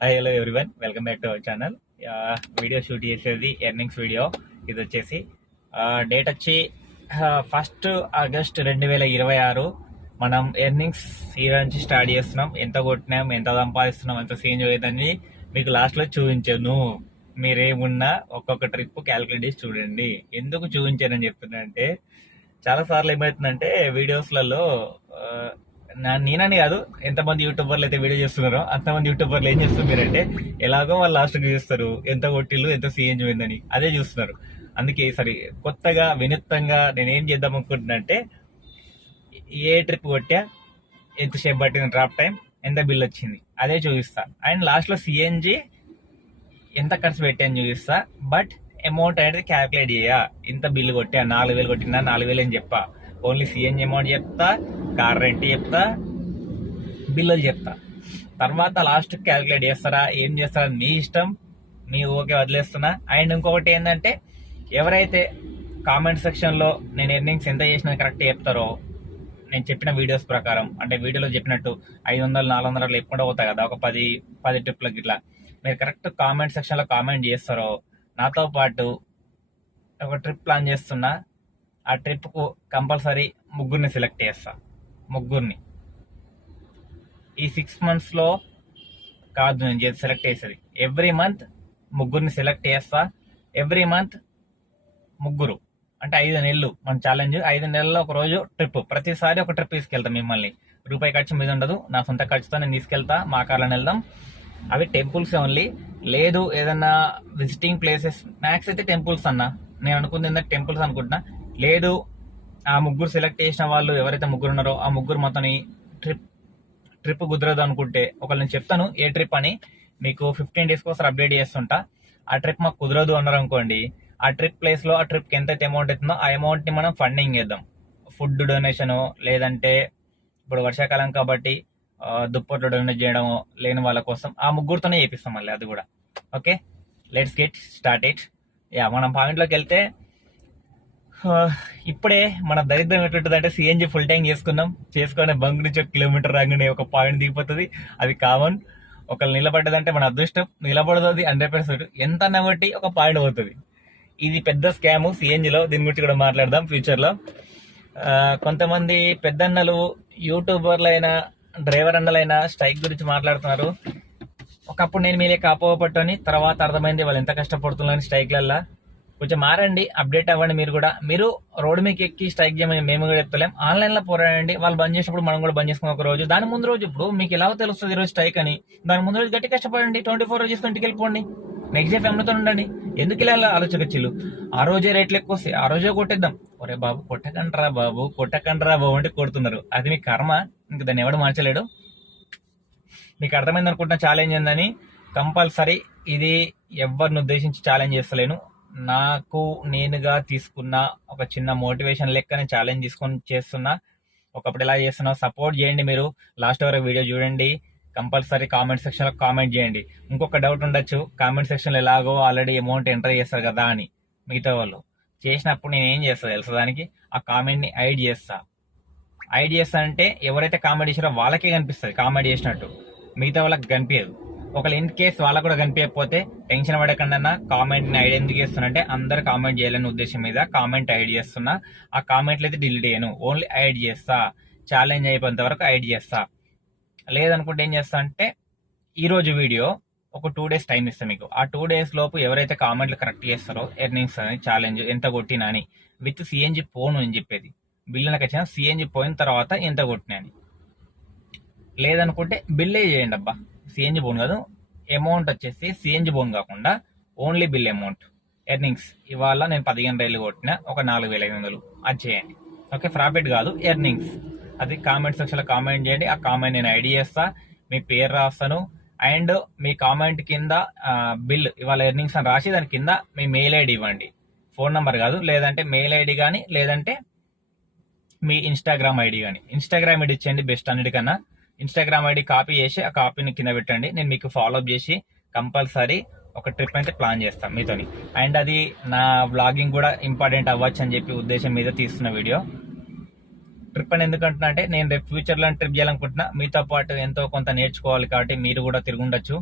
Hi hello everyone, welcome back to our channel. Video shoot చేసేది earnings video. ఇది వచ్చేసి date వచ్చి 1 August 2026. మనం ఎర్నింగ్స్ ఈ నుంచి స్టార్ట్ చేస్తున్నాం. ఎంత కొట్టినాం, ఎంత సంపాదిస్తున్నాం, ఎంత సేంజ్ అయ్యేదని మీకు లాస్ట్లో చూపించాను. మీరేమున్నా ఒక్కొక్క ట్రిప్ క్యాలిక్యులేట్ చేసి చూడండి. ఎందుకు చూపించానని చెప్తున్నా చాలా సార్లు ఏమవుతుందంటే వీడియోస్లలో నేనని కాదు, ఎంతమంది యూట్యూబర్లు అయితే వీడియో చేస్తున్నారో అంతమంది యూట్యూబర్లు ఏం చేస్తున్నారంటే ఎలాగో వాళ్ళు లాస్ట్కి చూస్తారు ఎంత కొట్టిల్లు ఎంత సీఎం పోయిందని అదే చూస్తున్నారు. అందుకే సరే కొత్తగా వినూత్నంగా నేనేం చేద్దాం అనుకుంటున్నా అంటే ఏ ట్రిప్ కొట్టా, ఎంతసేపు పట్టిన డ్రాప్ టైం, ఎంత బిల్ వచ్చింది అదే చూపిస్తా. అండ్ లాస్ట్లో సిఎన్జి ఎంత ఖర్చు పెట్టాను చూపిస్తా. బట్ అమౌంట్ అనేది క్యాల్కులేట్ చేయ, ఇంత బిల్లు కొట్టా, 4,000 కొట్టినా 4,000 అని చెప్పా. ఓన్లీ సిఎన్జి అమౌంట్ చెప్తా, కార్ రెంట్ చెప్తా, బిల్లులు చెప్తా. తర్వాత లాస్ట్ క్యాల్కులేట్ చేస్తారా ఏం చేస్తారా మీ ఇష్టం, మీ ఓకే వదిలేస్తున్నా. అండ్ ఇంకొకటి ఏంటంటే ఎవరైతే కామెంట్ సెక్షన్లో నేను ఎర్నింగ్స్ ఎంత చేసినా కరెక్ట్ చెప్తారో, నేను చెప్పిన వీడియోస్ ప్రకారం, అంటే వీడియోలో చెప్పినట్టు 500 400 లేకుండా పోతాయి కదా ఒక 10 ట్రిప్లకి ఇట్లా, మీరు కరెక్ట్ కామెంట్ సెక్షన్లో కామెంట్ చేస్తారో నాతో పాటు ఒక ట్రిప్ ప్లాన్ చేస్తున్నా. ఆ ట్రిప్కు కంపల్సరీ ముగ్గురిని సెలెక్ట్ చేస్తా. ముగ్గురిని ఈ 6 monthsలో కాదు నేను సెలెక్ట్ చేసేది, ఎవ్రీ మంత్ ముగ్గురిని సెలెక్ట్ చేస్తా. ఎవ్రీ మంత్ ముగ్గురు అంటే 5 నెలలు మన ఛాలెంజ్. 5 నెలల్లో ఒక రోజు ట్రిప్, ప్రతిసారి ఒక ట్రిప్ తీసుకెళ్తా. మిమ్మల్ని రూపాయి ఖర్చు మీద ఉండదు, నా సొంత ఖర్చుతో నేను తీసుకెళ్తా. మా కార్లో వెళ్దాం. అవి టెంపుల్స్ ఓన్లీ, లేదు ఏదన్నా విజిటింగ్ ప్లేసెస్. మ్యాక్స్ అయితే టెంపుల్స్ అన్నా, నేను అనుకుంది ఏంటంటే టెంపుల్స్ అనుకుంటున్నా. లేదు ఆ ముగ్గురు సెలెక్ట్ చేసిన వాళ్ళు ఎవరైతే ముగ్గురు ఉన్నారో ఆ ముగ్గురు మొత్తం ట్రిప్ కుదరదు అనుకుంటే ఒకళ్ళు నేను చెప్తాను ఏ ట్రిప్ అని, మీకు 15 days ఒకసారి అప్డేట్ చేస్తుంటా. ఆ ట్రిప్ మాకు కుదరదు అన్నారు అనుకోండి, ఆ ట్రిప్ ప్లేస్లో ఆ ట్రిప్కి ఎంత అమౌంట్ అవుతుందో ఆ అమౌంట్ని మనం ఫండింగ్ చేద్దాం. ఫుడ్ డొనేషను, లేదంటే ఇప్పుడు వర్షాకాలం కాబట్టి దుప్పట్లు డొనేట్ చేయడం లేని వాళ్ళ కోసం ఆ ముగ్గురుతోనే చేపిస్తాం మళ్ళీ అది కూడా. Okay, let's get start it. మనం పాయింట్లోకి వెళ్తే ఇప్పుడే మన దరిద్రం ఎట్లుంటుంది అంటే సిఎన్జి ఫుల్ ట్యాంక్ చేసుకునే బంక్ నుంచి 1 kilometer రాగానే ఒక పాయింట్ దిగిపోతుంది. అది కామన్. ఒకళ్ళు నిలబడ్డదంటే మన అదృష్టం, నిలబడదు 100%. ఎంత అన్నబట్టి ఒక పాయింట్ పోతుంది. ఇది పెద్ద స్కామ్ సిఎన్జిలో. దీని గురించి కూడా మాట్లాడదాం ఫ్యూచర్లో. కొంతమంది పెద్దన్నలు యూట్యూబర్లైనా డ్రైవర్ అన్నలైనా స్ట్రైక్ గురించి మాట్లాడుతున్నారు. ఒకప్పుడు నేను మీరే కాపోపట్టని, తర్వాత అర్థమైంది వాళ్ళు ఎంత కష్టపడుతున్నారని స్ట్రైక్లల్లా. కొంచెం మారండి, అప్డేట్ అవ్వండి. మీరు రోడ్డు మీకు ఎక్కి స్ట్రైక్ చేయమని మేము కూడా చెప్తలేం. ఆన్లైన్లో పోరాడండి. వాళ్ళు బంద్ చేసినప్పుడు మనం కూడా బంద్ చేసుకుని ఒక రోజు, దాని ముందు రోజు ఇప్పుడు మీకు ఎలా తెలుస్తుంది ఈరోజు స్ట్రైక్ అని, దాని ముందు రోజు గట్టి కష్టపడండి. 24 hours చేసుకుని ఇంటికి వెళ్ళిపోండి. నెక్స్ట్ డే ఫ్యామిలీతో ఉండండి. ఎందుకు ఇలా ఆలోచనచ్చిల్లు? ఆ రోజే రేట్లు ఎక్కువ వస్తాయి, ఆ రోజే కొట్టేద్దాం. ఒరే బాబు కొట్టకండ్రా బాబు అంటే కొడుతున్నారు. అది మీ కర్మ, ఇంక దాన్ని ఎవడు మార్చలేడు. మీకు అర్థమైంది అనుకుంటున్నా ఛాలెంజ్ ఏందని. కంపల్సరీ ఇది ఎవరిని ఉద్దేశించి ఛాలెంజ్ చేస్తలేను, నాకు నేనుగా తీసుకున్న ఒక చిన్న మోటివేషన్ లెక్కనే ఛాలెంజ్ తీసుకొని చేస్తున్నా. ఒకప్పుడు ఎలా చేస్తున్నా సపోర్ట్ చేయండి. మీరు లాస్ట్ వరకు వీడియో చూడండి. కంపల్సరీ కామెంట్ సెక్షన్లో కామెంట్ చేయండి. ఇంకొక డౌట్ ఉండొచ్చు, కామెంట్ సెక్షన్లో ఎలాగో ఆల్రెడీ అమౌంట్ ఎంటర్ చేస్తారు కదా అని. మిగతా వాళ్ళు చేసినప్పుడు నేను ఏం చేస్తా తెలుసా, దానికి ఆ కామెంట్ని ఐడ్ చేస్తా అంటే ఎవరైతే కామెంట్ చేసారో వాళ్ళకే కనిపిస్తుంది కామెంట్ చేసినట్టు, మిగతా వాళ్ళకి కనిపించదు. ఒకవేళ ఇన్ కేస్ వాళ్ళకు కూడా కనిపించకపోతే టెన్షన్ పడకుండా కామెంట్ని ఐడి ఎందుకు చేస్తున్నా అంటే అందరు కామెంట్ చేయాలనే ఉద్దేశం మీద కామెంట్ ఐడి చేస్తున్నా. ఆ కామెంట్లు అయితే డిలీట్ చేయను, ఓన్లీ ఐడి చేస్తా. ఛాలెంజ్ అయిపోయేంత వరకు ఐడి చేస్తా. లేదనుకుంటే ఏం చేస్తా అంటే ఈరోజు వీడియో ఒక 2 days టైం ఇస్తాను మీకు. ఆ 2 days లోపు ఎవరైతే కామెంట్లు కరెక్ట్ చేస్తారో ఎర్నింగ్స్ అని, ఛాలెంజ్ ఎంత కొట్టినా అని, విత్ సిఎన్జి పోను అని చెప్పేది. బిల్లు నాకు వచ్చిన సిఎన్జి పోయిన తర్వాత ఎంత కొట్టినా అని. లేదనుకుంటే బిల్లే చేయండి అబ్బా, సిఎన్జి బోన్ కాదు, అమౌంట్ వచ్చేసి సిఎన్జి బోన్ కాకుండా ఓన్లీ బిల్ అమౌంట్. ఎర్నింగ్స్ ఇవాళ నేను 15 రైళ్ళు కొట్టిన ఒక 4,500 అది చేయండి. ఓకే, ప్రాఫిట్ కాదు, ఎర్నింగ్స్. అది కామెంట్ సెక్షన్లో కామెంట్ చేయండి. ఆ కామెంట్ నేను ఐడి చేస్తా, మీ పేరు రాస్తాను. అండ్ మీ కామెంట్ కింద బిల్ ఇవాళ ఎర్నింగ్స్ అని రాసి దాని కింద మీ మెయిల్ ఐడి ఇవ్వండి. ఫోన్ నెంబర్ కాదు, లేదంటే మెయిల్ ఐడి కానీ, లేదంటే మీ ఇన్స్టాగ్రామ్ ఐడి కానీ. ఇన్స్టాగ్రామ్ ఐడి ఇచ్చేయండి బెస్ట్ అన్నిటికన్నా. ఇన్స్టాగ్రామ్ ఐడి కాపీ చేసి ఆ కాపీని కింద పెట్టండి. నేను మీకు ఫాలోఅప్ చేసి కంపల్సరీ ఒక ట్రిప్ అయితే ప్లాన్ చేస్తాను మీతోని. అండ్ అది నా వ్లాగింగ్ కూడా ఇంపార్టెంట్ అవ్వచ్చు అని చెప్పి ఉద్దేశం మీద తీస్తున్న వీడియో. ట్రిప్ అని ఎందుకంటున్నా అంటే నేను రేపు ఫ్యూచర్లో ట్రిప్ చేయాలనుకుంటున్నా. మీతో పాటు ఎంతో కొంత నేర్చుకోవాలి కాబట్టి మీరు కూడా తిరుగుండొచ్చు.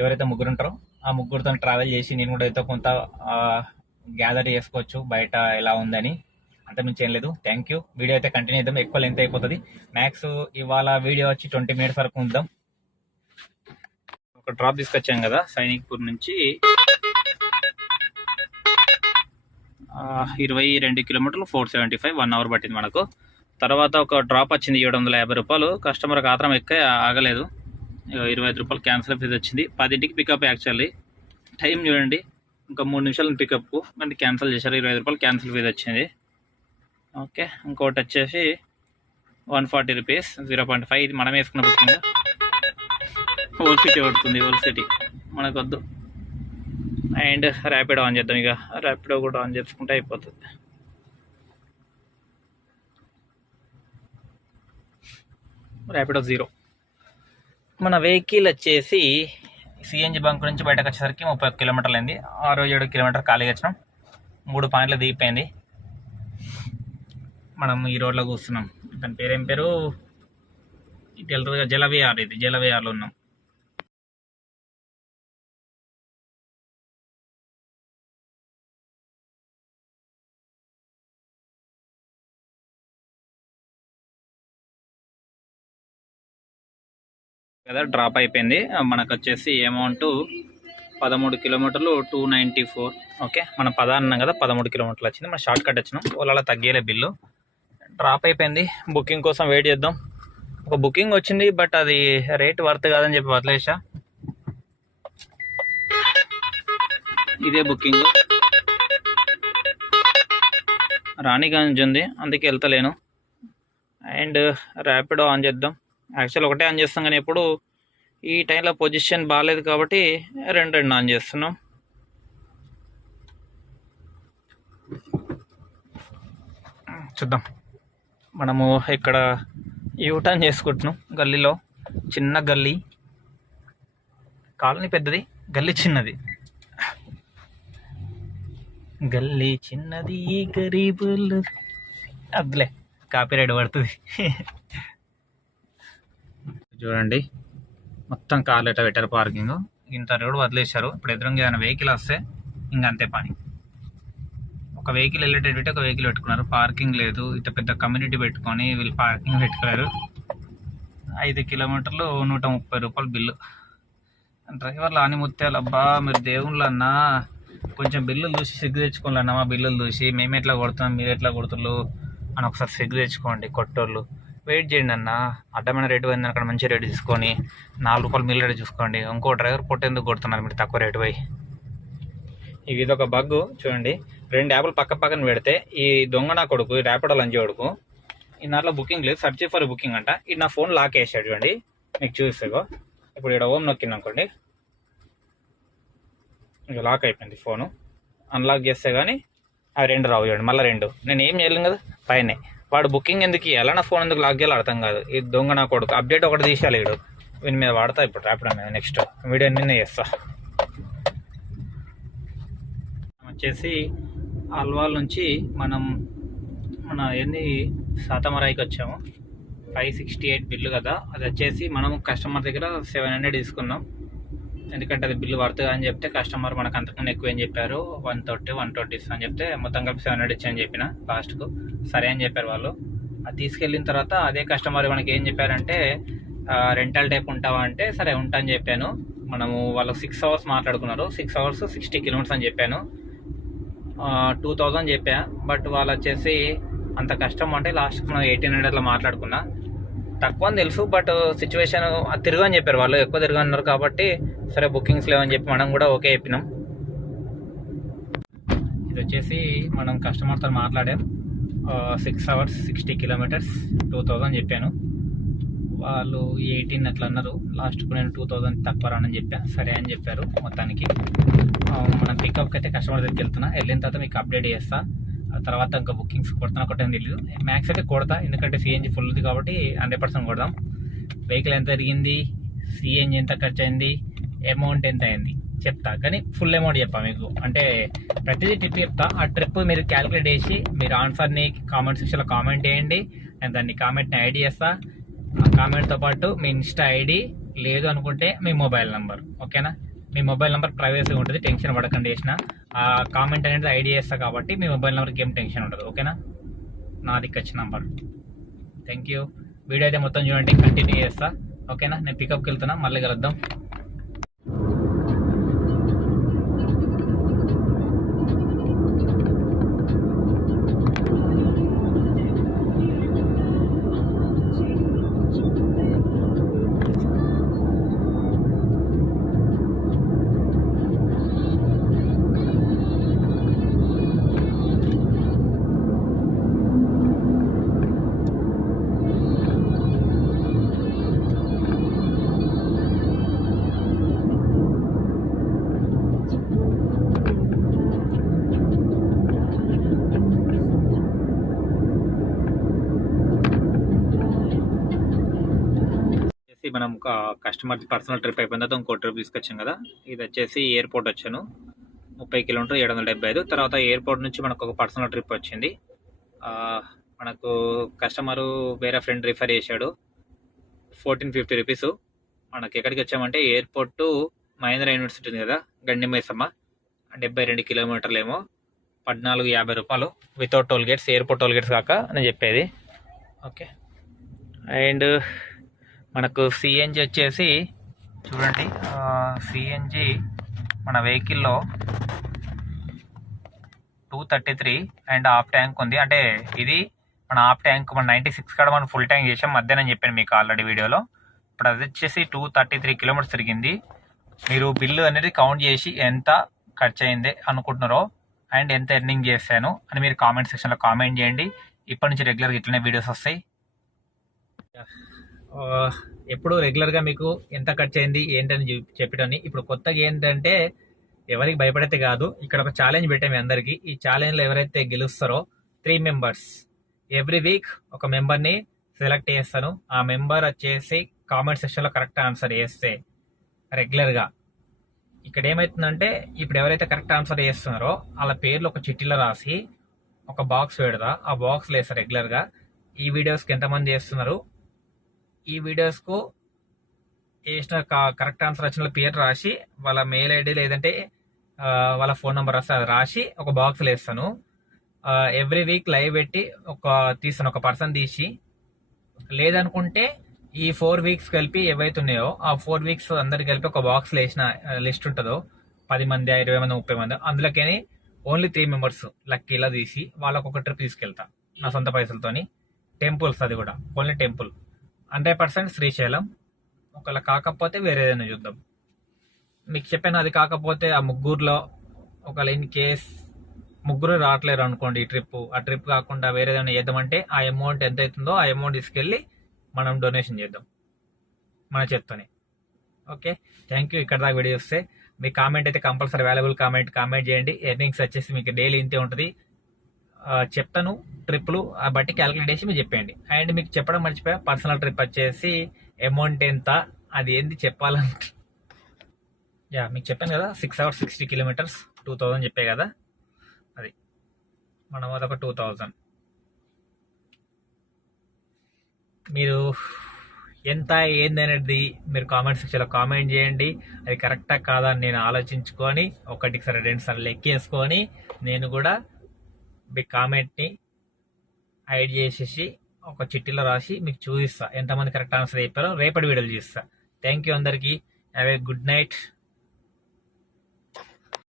ఎవరైతే ముగ్గురు ఉంటారో ఆ ముగ్గురితో ట్రావెల్ చేసి నేను కూడా అయితే కొంత గ్యాదర్ చేసుకోవచ్చు బయట ఎలా ఉందని. అంతకుమించి ఏం లేదు. Thank you. వీడియో అయితే కంటిన్యూ చేద్దాం, ఎక్కువ లెంత్ అయిపోతుంది. మ్యాక్స్ ఇవాళ వీడియో వచ్చి 20 minutes వరకు ఉందాం. ఒక డ్రాప్ తీసుకొచ్చాం కదా సైనిక్పూర్ నుంచి, 22 కిలోమీటర్లు 475, 1 hour పట్టింది మనకు. తర్వాత ఒక డ్రాప్ వచ్చింది 750 రూపాయలు. కస్టమర్కి ఆత్రం ఎక్క ఆగలేదు, 25 రూపాయలు క్యాన్సిల్ ఫీజు వచ్చింది. 10ంటికి పికప్. యాక్చువల్లీ టైం చూడండి, ఇంకా 3 నిమిషాలు పికప్, అంటే క్యాన్సిల్ చేశారు. 25 రూపాయలు క్యాన్సిల్ ఫీజు వచ్చింది. ఓకే, ఇంకోటి వచ్చేసి 140 రూపీస్, 0.5. ఇది మనం వేసుకున్న బుకింగ్. ఓల్డ్ సిటీ పడుతుంది, ఓల్డ్ సిటీ మనకు వద్దు. అండ్ ర్యాపిడో ఆన్ చేద్దాం. ఇక ర్యాపిడో కూడా ఆన్ చేసుకుంటే అయిపోతుంది. ర్యాపిడో 0. మన వెహికల్ వచ్చేసి సిఎన్జి బంక్ నుంచి బయటకు వచ్చేసరికి 30 కిలోమీటర్లు అయింది. 67 కిలోమీటర్ ఖాళీగా వచ్చినాం. 3 పాయింట్లు దిగిపోయింది. మనం ఈ రోడ్లో కూర్చున్నాం. దాని పేరు ఏం పేరు ఇటు వెళ్తుంది, జలవిహార్. ఇది జలవిహార్లో ఉన్నాం. కదా డ్రాప్ అయిపోయింది. మనకు వచ్చేసి అమౌంట్ 13 కిలోమీటర్లు 294. ఓకే, మనం 10 అన్నాం కదా, 13 కిలోమీటర్లు వచ్చింది. మనం షార్ట్ కట్ వచ్చినాం. ఓలా తగ్గేలే బిల్లు. డ్రాప్ అయిపోయింది. బుకింగ్ కోసం వెయిట్ చేద్దాం. ఒక బుకింగ్ వచ్చింది, బట్ అది రేట్ వర్త్ కాదని చెప్పి వదిలేసా. ఇదే బుకింగ్ రాణిగంజ్ ఉంది, అందుకే వెళ్తలేను. అండ్ ర్యాపిడో ఆన్ చేద్దాం. యాక్చువల్ ఒకటే ఆన్ చేస్తాం, కానీ ఎప్పుడు ఈ టైంలో పొజిషన్ బాగాలేదు కాబట్టి రెండు ఆన్ చేస్తున్నాం. చూద్దాం. మనము ఇక్కడ యూటర్న్ చేసుకుంటున్నాం. గల్లీలో చిన్న గల్లీ, కాలనీ పెద్దది, గల్లీ చిన్నది. గల్లీ చిన్నది గరీబులు అద్దులే, కాపీరైట్ పడుతుంది. చూడండి, మొత్తం కార్లు ఎట్లా పెట్టారు పార్కింగ్. ఇంత రోడ్ వదిలేశారు. ఇప్పుడు ఎదురుగా ఏదైనా వెహికల్ వస్తే ఇంకంతే పని. ఒక వెహికల్ వెళ్ళేటట్టు ఒక వెహికల్ పెట్టుకున్నారు. పార్కింగ్ లేదు. ఇంత పెద్ద కమ్యూనిటీ పెట్టుకొని వీళ్ళు పార్కింగ్ పెట్టుకున్నారు. 5 కిలోమీటర్లు 130 రూపాయలు బిల్లు. డ్రైవర్లు ఆని ముత్యాలు, అబ్బా మీరు దేవుళ్ళు అన్నా, కొంచెం బిల్లులు చూసి సిగ్గు తెచ్చుకోవాలన్నా. మా బిల్లులు చూసి మేము ఎట్లా కొడుతున్నాం, మీరు ఎట్లా కొడుతున్నారు అని ఒకసారి సిగ్గు తెచ్చుకోండి. కొట్టోళ్ళు వెయిట్ చేయండి అన్న. అడ్డమైన రేటు పోయింది, అక్కడ మంచి రేటు తీసుకొని 4 రూపాయలు మిల్ రేటు చూసుకోండి. ఇంకో డ్రైవర్ పొట్టేందుకు కొడుతున్నారు మీరు తక్కువ రేటు పోయి. ఇది ఒక బగ్గు చూడండి. 2 యాప్లు పక్క పక్కన పెడితే ఈ దొంగ నా కొడుకు, ర్యాపిడో లంచ్ కొడుకు, ఈ నాట్లో బుకింగ్ లేదు, సెర్చ్ ఫర్ బుకింగ్ అంట. ఇది నా ఫోన్ లాక్ వేసాడు చూడండి. మీకు చూసేగో, ఇప్పుడు ఇక్కడ ఓం నొక్కింది అనుకోండి, ఇక లాక్ అయిపోయింది ఫోను. అన్లాక్ చేస్తే కానీ అవి 2 రావు చూడండి. మళ్ళీ 2 నేను ఏం చేయలేను కదా పైనే. వాడు బుకింగ్ ఎందుకు ఇవ్వాలి, నా ఫోన్ ఎందుకు లాక్ చేయాలి అర్థం కాదు. ఈ దొంగ నా కొడుకు అప్డేట్ ఒకటి తీసేయాలి. వీడు వీని మీద వాడతా ఇప్పుడు ర్యాపిడో మీద. నెక్స్ట్ వీడియో నిన్నే చేస్తా. వచ్చేసి అల్వాల్ నుంచి మన సాతమరాయికి వచ్చాము. 568 బిల్లు కదా. అది వచ్చేసి మనం కస్టమర్ దగ్గర 700 తీసుకున్నాం. ఎందుకంటే అది బిల్లు పడుతుంది అని చెప్తే కస్టమర్ మనకు అంతకన్నా ఎక్కువ ఏం చెప్పారు, 120 ఇస్తా అని చెప్తే మొత్తం కలిపి 700 ఇచ్చాయని చెప్పిన లాస్ట్కు. సరే అని చెప్పారు వాళ్ళు. అది తీసుకెళ్ళిన తర్వాత అదే కస్టమర్ మనకి ఏం చెప్పారంటే, రెంటల్ టైప్ ఉంటావా అంటే సరే ఉంటా అని చెప్పాను. మనము వాళ్ళు 6 hours మాట్లాడుకున్నారు. 6 hours 60 కిలోమీటర్స్ అని చెప్పాను. 2000 చెప్పా. బట్ వాళ్ళు వచ్చేసి అంత కష్టం అంటే లాస్ట్కి మనం 1800 అట్లా మాట్లాడుకున్నా. తక్కువ అని తెలుసు, బట్ సిచ్యువేషన్ తిరుగు అని చెప్పారు వాళ్ళు. ఎక్కువ తిరుగు అన్నారు కాబట్టి సరే బుకింగ్స్ లేవని చెప్పి మనం కూడా ఓకే చెప్పినాం. ఇది వచ్చేసి మనం కస్టమర్తో మాట్లాడాం. 6 hours 60 kilometers 2000 చెప్పాను. వాళ్ళు 18 అట్లా అన్నారు. లాస్ట్కు నేను 2000 తక్కువ రానని చెప్పాను. సరే అని చెప్పారు. మొత్తానికి మనం పికప్కి అయితే కస్టమర్ దగ్గరికి వెళ్తున్నా. వెళ్ళిన తర్వాత మీకు అప్డేట్ చేస్తా. ఆ తర్వాత ఇంకా బుకింగ్స్ కొడుతున్నా కొట్టని తెలియదు. మ్యాక్స్ అయితే కొడతా, ఎందుకంటే సిఎన్జి ఫుల్ ఉంది కాబట్టి 100% కొడదాం. వెహికల్ ఎంత తిరిగింది, సిఎన్జి ఎంత ఖర్చు అయింది, అమౌంట్ ఎంత అయింది చెప్తా. కానీ ఫుల్ అమౌంట్ చెప్పా మీకు. అంటే ప్రతిదీ ట్రిప్ చెప్తా. ఆ ట్రిప్ మీరు క్యాలిక్యులేట్ చేసి మీరు ఆన్సర్ని కామెంట్ సెక్షన్లో కామెంట్ చేయండి. నేను దాన్ని కామెంట్ని ఐడి చేస్తా. ఆ కామెంట్తో పాటు మీ ఇన్స్టా ఐడి, లేదు అనుకుంటే మీ మొబైల్ నంబర్. ఓకేనా? మీ మొబైల్ నెంబర్ ప్రైవసీ ఉంటుంది, టెన్షన్ పడకండి. చేసిన ఆ కామెంట్ అనేది ఐడి చేస్తా కాబట్టి మీ మొబైల్ నెంబర్కి ఏం టెన్షన్ ఉండదు. ఓకేనా? నాది కచ్చి నంబర్. Thank you. వీడియో అయితే మొత్తం చూడండి, కంటిన్యూ చేస్తా. ఓకేనా? నేను పికప్కి వెళ్తున్నా, మళ్ళీ కలుద్దాం. మనం ఒక కస్టమర్ పర్సనల్ ట్రిప్ అయిపోయిన తర్వాత ఇంకో ట్రిప్ తీసుకొచ్చాం కదా. ఇది వచ్చేసి ఎయిర్పోర్ట్ వచ్చాను, 30 కిలోమీటర్ 775. తర్వాత ఎయిర్పోర్ట్ నుంచి మనకు ఒక పర్సనల్ ట్రిప్ వచ్చింది. మనకు కస్టమరు వేరే ఫ్రెండ్ రిఫర్ చేశాడు, 1450 రూపీస్. మనకి ఎక్కడికి వచ్చామంటే ఎయిర్పోర్ట్ టు మహేంద్ర యూనివర్సిటీ ఉంది కదా, గండి మైసమ్మ, 72 కిలోమీటర్లు ఏమో, 1450 రూపాయలు without toll gates. Airport toll gates కాక నేను చెప్పేది. ఓకే. అండ్ మనకు సిఎన్జి వచ్చేసి చూడండి, సిఎన్జి మన వెహికల్లో 233 అండ్ హాఫ్ ట్యాంక్ ఉంది. అంటే ఇది మన హాఫ్ ట్యాంక్, మన 96 కాడ మనం ఫుల్ ట్యాంక్ చేసాం మధ్యాహ్నం చెప్పాను మీకు ఆల్రెడీ వీడియోలో. ఇప్పుడు అది వచ్చేసి 233 కిలోమీటర్స్ తిరిగింది. మీరు బిల్లు అనేది కౌంట్ చేసి ఎంత ఖర్చు అయింది అనుకుంటున్నారో అండ్ ఎంత ఎర్నింగ్ చేశాను అని మీరు కామెంట్ సెక్షన్లో కామెంట్ చేయండి. ఇప్పటి నుంచి రెగ్యులర్గా ఇట్లనే వీడియోస్ వస్తాయి. ఎప్పుడు రెగ్యులర్గా మీకు ఎంత ఖర్చు అయింది ఏంటని చెప్పటని. ఇప్పుడు కొత్తగా ఏంటంటే ఎవరికి భయపడితే కాదు, ఇక్కడ ఒక ఛాలెంజ్ పెట్టాము అందరికీ. ఈ ఛాలెంజ్లో ఎవరైతే గెలుస్తారో 3 మెంబర్స్ ఎవ్రీ వీక్ ఒక మెంబర్ని సెలెక్ట్ చేస్తాను. ఆ మెంబర్ వచ్చేసి కామెంట్ సెక్షన్లో కరెక్ట్ ఆన్సర్ చేస్తే రెగ్యులర్గా ఇక్కడ ఏమవుతుందంటే, ఇప్పుడు ఎవరైతే కరెక్ట్ ఆన్సర్ చేస్తున్నారో వాళ్ళ పేర్లు ఒక చిట్టీలో రాసి ఒక బాక్స్ పెడతా. ఆ బాక్స్లో వేస్తారు రెగ్యులర్గా. ఈ వీడియోస్కి ఎంతమంది చేస్తున్నారు, ఈ వీడియోస్కు వేసిన కరెక్ట్ ఆన్సర్ వచ్చిన పేరు రాసి వాళ్ళ మెయిల్ ఐడి లేదంటే వాళ్ళ ఫోన్ నెంబర్ వస్తే అది రాసి ఒక బాక్స్లో వేస్తాను. ఎవ్రీ వీక్ లైవ్ పెట్టి తీస్తాను, ఒక పర్సన్ తీసి. లేదనుకుంటే ఈ 4 వీక్స్ కలిపి ఏవైతే ఉన్నాయో ఆ 4 వీక్స్ అందరికి కలిపి ఒక బాక్స్లో వేసిన లిస్ట్ ఉంటుందో, 10 మంది 20 మంది 30 మంది, అందులోకి ఓన్లీ 3 మెంబర్స్ లక్కీలా తీసి వాళ్ళకు ఒక ట్రిప్ తీసుకెళ్తా నా సొంత పైసలతోని. టెంపుల్స్, అది కూడా ఓన్లీ టెంపుల్. 100% శ్రీశైలం. ఒకవేళ కాకపోతే వేరే ఏదైనా చూద్దాం. మీకు చెప్పాను, అది కాకపోతే ఆ ముగ్గురులో ఒకవేళ ఇన్ కేస్ ముగ్గురు రావట్లేరు అనుకోండి ఈ ట్రిప్, ఆ ట్రిప్ కాకుండా వేరే ఏదైనా చేద్దామంటే ఆ అమౌంట్ ఎంత అవుతుందో ఆ అమౌంట్ తీసుకెళ్ళి మనం డొనేషన్ చేద్దాం మన చేత్తోనే. Okay, thank you. ఇక్కడ దాకా వీడియో వస్తే మీ కామెంట్ అయితే కంపల్సరీ వాల్యుబుల్ కామెంట్ చేయండి. ఎర్నింగ్స్ వచ్చేసి మీకు డైలీ ఇంతే ఉంటుంది. చెప్తాను ట్రిప్లు బట్టి క్యాలిక్యులేట్ చేసి మీరు చెప్పండి. అండ్ మీకు చెప్పడం మర్చిపోయా, పర్సనల్ ట్రిప్ వచ్చేసి అమౌంట్ ఎంత అది ఏంది చెప్పాలంటే, మీకు చెప్పాను కదా, 6 hours 60 కిలోమీటర్స్ 2000 చెప్పే కదా, అది మనం అదొక 2000. మీరు ఎంత ఏంది అనేది మీరు కామెంట్ సెక్షన్లో కామెంట్ చేయండి. అది కరెక్టా కాదా అని నేను ఆలోచించుకొని 1 సారి 2 సార్లు లెక్కేసుకొని నేను కూడా మీ కామెంట్ని హైడ్ చేసేసి ఒక చిట్టీలో రాసి మీకు చూపిస్తా ఎంతమంది కరెక్ట్ ఆన్సర్ చెప్పారో. రేపటి వీడియోలు చూస్తా. థ్యాంక్ యూ అందరికీ. Have a good night.